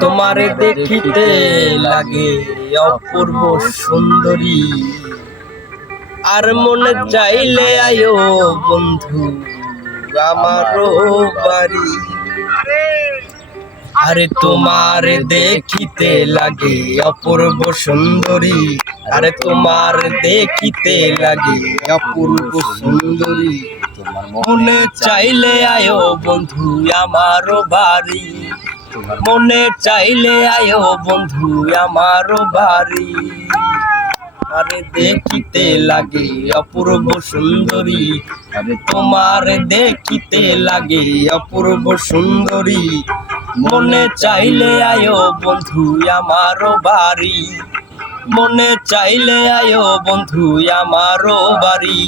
তোমারে দেখিতে লাগে অপূর্ব সুন্দরী। আর মনে চাইলে আয়ো বন্ধু, আমারও বাড়ি। আরে তোমার দেখিতে লাগে অপূর্ব সুন্দরী। আরে তোমার দেখিতে লাগে অপূর্ব সুন্দরী। তোমার মনে চাইলে আয়ো বন্ধু, আমারও বাড়ি। মনে চাইলে আয়ো বন্ধু, আমারও বাড়ি। আরে দেখিতে লাগে অপূর্ব সুন্দরী। আরে তোমার দেখিতে লাগে অপূর্ব সুন্দরী। মনে চাইলে আয়ো বন্ধু, আমারও বাড়ি। মনে চাইলে আয়ো বন্ধু, আমারও বাড়ি।